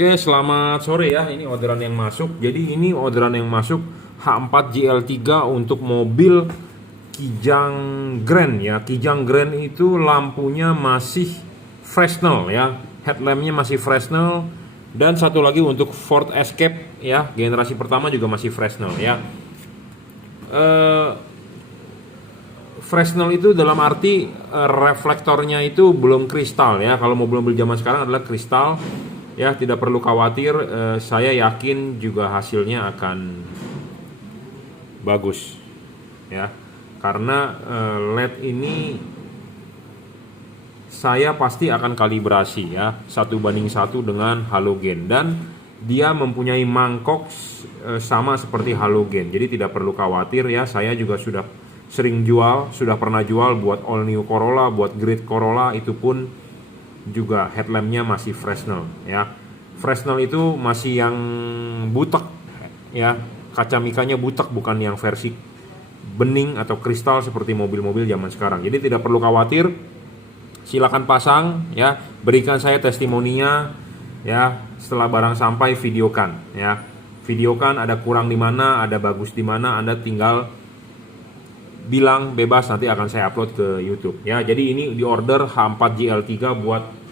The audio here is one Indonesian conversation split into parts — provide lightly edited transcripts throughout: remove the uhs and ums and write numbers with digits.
Oke, selamat sore ya. Ini orderan yang masuk. Jadi ini orderan yang masuk H4 GL3 untuk mobil Kijang Grand ya. Kijang Grand itu lampunya masih Fresnel ya. Headlampnya masih Fresnel. Dan satu lagi untuk Ford Escape ya. Generasi pertama juga masih Fresnel ya. Fresnel itu dalam arti reflektornya itu belum kristal ya. Kalau mobil-mobil zaman sekarang adalah kristal. Ya, tidak perlu khawatir, saya yakin juga hasilnya akan bagus ya. Karena LED ini saya pasti akan kalibrasi ya, 1:1 dengan halogen, dan dia mempunyai mangkok sama seperti halogen. Jadi tidak perlu khawatir ya, saya juga sudah sering jual, sudah pernah jual buat all new Corolla, buat Great Corolla, itu pun juga headlampnya masih Fresnel ya. Fresnel itu masih yang butek ya, kaca mikanya butek, bukan yang versi bening atau kristal seperti mobil-mobil zaman sekarang. Jadi tidak perlu khawatir, silakan pasang ya, berikan saya testimoninya ya, setelah barang sampai videokan ya. Videokan ada kurang di mana, ada bagus di mana, Anda tinggal bilang bebas, nanti akan saya upload ke YouTube ya. Jadi ini di order H4 GL3 buat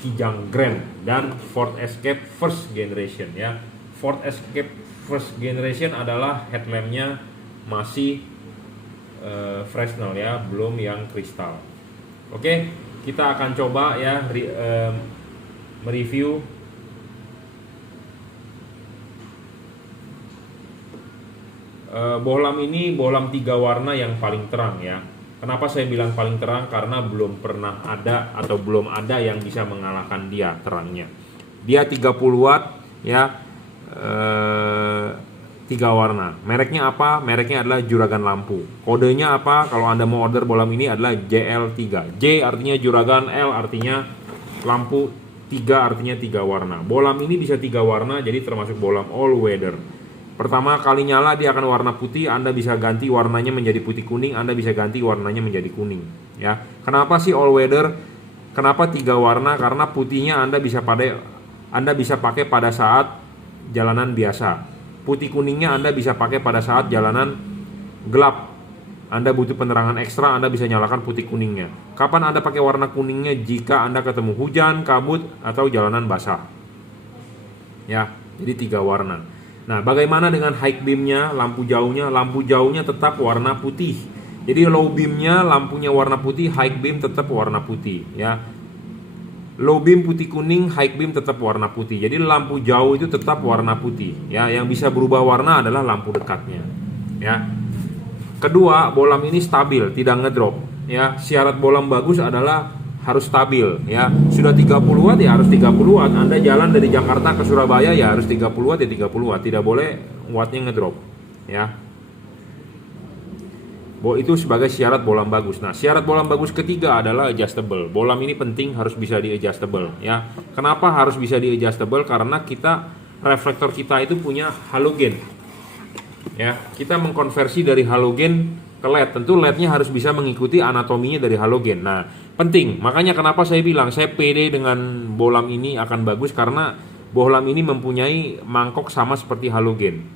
Kijang Grand dan Ford Escape First Generation ya. Ford Escape First Generation adalah headlampnya masih Fresnel ya, belum yang kristal. Oke, kita akan coba ya mereview bohlam ini, bohlam 3 warna yang paling terang ya. Kenapa saya bilang paling terang? Karena belum pernah ada atau belum ada yang bisa mengalahkan dia terangnya. Dia 30 watt ya, 3 warna. Mereknya apa? Mereknya adalah Juragan Lampu. Kodenya apa? Kalau Anda mau order bohlam ini adalah JL3. J artinya Juragan, L artinya lampu, 3 artinya 3 warna. Bohlam ini bisa 3 warna, jadi termasuk bohlam all weather. Pertama kali nyala dia akan warna putih, Anda bisa ganti warnanya menjadi putih kuning, Anda bisa ganti warnanya menjadi kuning ya. Kenapa sih all weather? Kenapa 3 warna? Karena putihnya Anda bisa pakai pada saat jalanan biasa. Putih kuningnya Anda bisa pakai pada saat jalanan gelap. Anda butuh penerangan ekstra, Anda bisa nyalakan putih kuningnya. Kapan Anda pakai warna kuningnya? Jika Anda ketemu hujan, kabut, atau jalanan basah ya. Jadi 3 warna. Nah, bagaimana dengan high beamnya, lampu jauhnya? Lampu jauhnya tetap warna putih. Jadi low beamnya lampunya warna putih, high beam tetap warna putih ya. Low beam putih kuning, high beam tetap warna putih. Jadi lampu jauh itu tetap warna putih ya. Yang bisa berubah warna adalah lampu dekatnya ya. Kedua, bohlam ini stabil, tidak ngedrop ya. Syarat bohlam bagus adalah harus stabil ya. Sudah 30 watt ya harus 30 watt. Anda jalan dari Jakarta ke Surabaya ya harus 30 watt ya 30 watt. Tidak boleh wattnya ngedrop ya. Itu sebagai syarat bohlam bagus. Nah, syarat bohlam bagus ketiga adalah adjustable. Bohlam ini penting, harus bisa di adjustable ya. Kenapa harus bisa di adjustable? Karena reflektor kita itu punya halogen ya. Kita mengkonversi dari halogen ke LED. Tentu LED-nya harus bisa mengikuti anatominya dari halogen. Nah, penting. Makanya kenapa saya bilang saya pede dengan bohlam ini akan bagus, karena bohlam ini mempunyai mangkok sama seperti halogen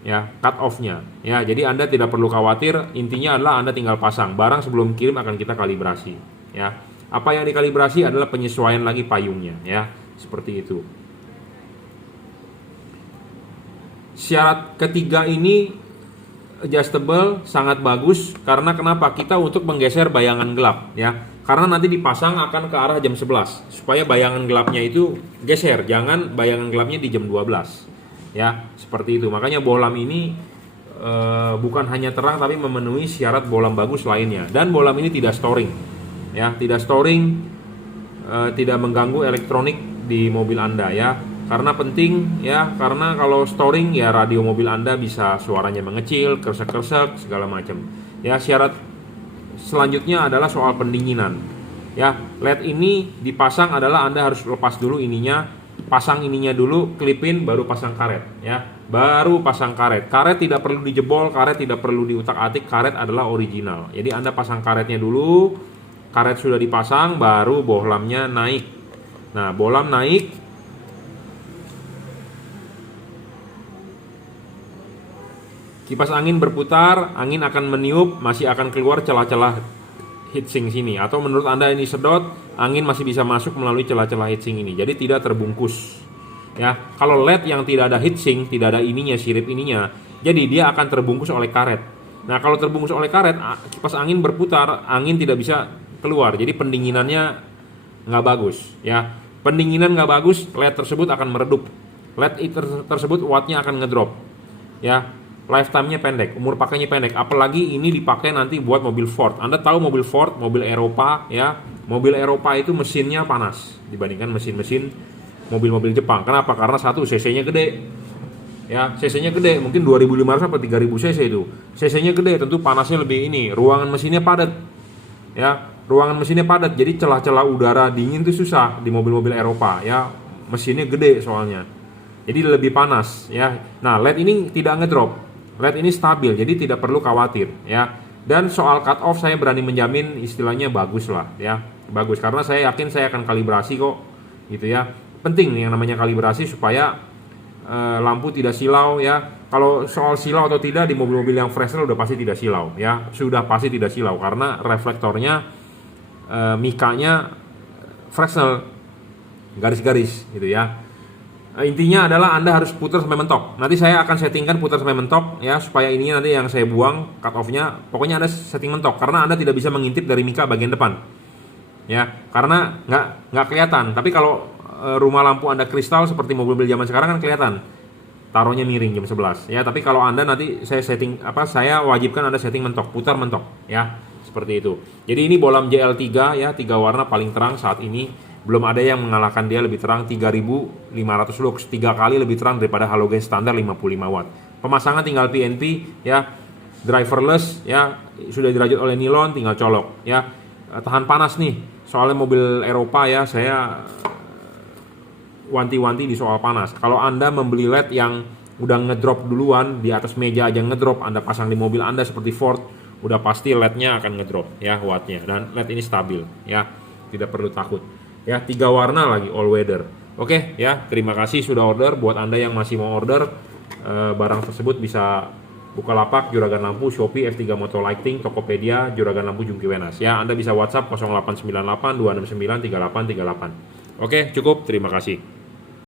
ya, cut off-nya ya. Jadi Anda tidak perlu khawatir. Intinya adalah Anda tinggal pasang. Barang sebelum kirim akan kita kalibrasi ya. Apa yang dikalibrasi adalah penyesuaian lagi payungnya ya. Seperti itu. Syarat ketiga ini adjustable sangat bagus, karena kenapa? Kita untuk menggeser bayangan gelap ya. Karena nanti dipasang akan ke arah jam 11 supaya bayangan gelapnya itu geser, jangan bayangan gelapnya di jam 12 ya. Seperti itu. Makanya bohlam ini bukan hanya terang tapi memenuhi syarat bohlam bagus lainnya. Dan bohlam ini tidak storing ya, tidak storing, tidak mengganggu elektronik di mobil Anda ya. Karena penting ya, karena kalau storing ya radio mobil Anda bisa suaranya mengecil, kersek-kersek, segala macam. Ya, syarat selanjutnya adalah soal pendinginan. Ya, LED ini dipasang adalah Anda harus lepas dulu ininya, pasang ininya dulu, klipin, baru pasang karet ya. Baru pasang karet. Karet tidak perlu dijebol, karet tidak perlu diutak-atik, karet adalah original. Jadi Anda pasang karetnya dulu, karet sudah dipasang, baru bohlamnya naik. Nah, bohlam naik, Kipas angin berputar, angin akan meniup, masih akan keluar celah-celah heatsink sini. Atau menurut Anda ini sedot, angin masih bisa masuk melalui celah-celah heatsink ini. Jadi tidak terbungkus. Ya, kalau LED yang tidak ada heatsink, tidak ada ininya, sirip ininya, jadi dia akan terbungkus oleh karet. Nah, kalau terbungkus oleh karet, kipas angin berputar, angin tidak bisa keluar. Jadi pendinginannya nggak bagus. Ya, pendinginan nggak bagus, LED tersebut akan meredup. LED tersebut wattnya akan ngedrop. Ya, lifetime-nya pendek, umur pakainya pendek. Apalagi ini dipakai nanti buat mobil Ford. Anda tahu mobil Ford, mobil Eropa, ya. Mobil Eropa itu mesinnya panas dibandingkan mesin-mesin mobil-mobil Jepang. Kenapa? Karena satu, cc-nya gede. Ya, cc-nya gede, mungkin 2500 atau 3000 cc itu. Cc-nya gede, tentu panasnya lebih ini. Ruangan mesinnya padat. Ya, ruangan mesinnya padat. Jadi celah-celah udara dingin itu susah di mobil-mobil Eropa, ya. Mesinnya gede soalnya. Jadi lebih panas, ya. Nah, LED ini tidak ngedrop. LED ini stabil, jadi tidak perlu khawatir, ya. Dan soal cut off saya berani menjamin istilahnya bagus lah, ya. Bagus karena saya yakin saya akan kalibrasi kok, gitu ya. Penting yang namanya kalibrasi supaya lampu tidak silau, ya. Kalau soal silau atau tidak di mobil-mobil yang Fresnel udah pasti tidak silau, ya. Sudah pasti tidak silau karena reflektornya mikanya Fresnel garis-garis gitu ya. Intinya adalah Anda harus putar sampai mentok. Nanti saya akan settingkan putar sampai mentok ya, supaya ini nanti yang saya buang cut off-nya pokoknya Anda setting mentok karena Anda tidak bisa mengintip dari mika bagian depan. Ya, karena nggak kelihatan. Tapi kalau rumah lampu Anda kristal seperti mobil-mobil zaman sekarang kan kelihatan. Taruhnya miring jam 11 ya, tapi kalau Anda nanti saya wajibkan Anda setting mentok, putar mentok ya. Seperti itu. Jadi ini bolam JL3 ya, 3 warna paling terang saat ini. Belum ada yang mengalahkan dia, lebih terang 3500 lux, 3 kali lebih terang daripada halogen standar 55 watt. Pemasangan tinggal PNP ya, driverless ya, sudah dirajut oleh nilon, tinggal colok ya. Tahan panas nih, soalnya mobil Eropa ya, saya wanti-wanti di soal panas. Kalau Anda membeli LED yang udah ngedrop duluan, di atas meja aja ngedrop, Anda pasang di mobil Anda seperti Ford, udah pasti LED-nya akan ngedrop ya wattnya, dan LED ini stabil ya, tidak perlu takut. Ya, 3 warna lagi all weather. Oke ya, terima kasih sudah order. Buat Anda yang masih mau order barang tersebut bisa Bukalapak, Juragan Lampu, Shopee, F3 Moto Lighting, Tokopedia, Juragan Lampu Jungki Wenas. Ya, Anda bisa WhatsApp 0898 269 3838. Oke, cukup. Terima kasih.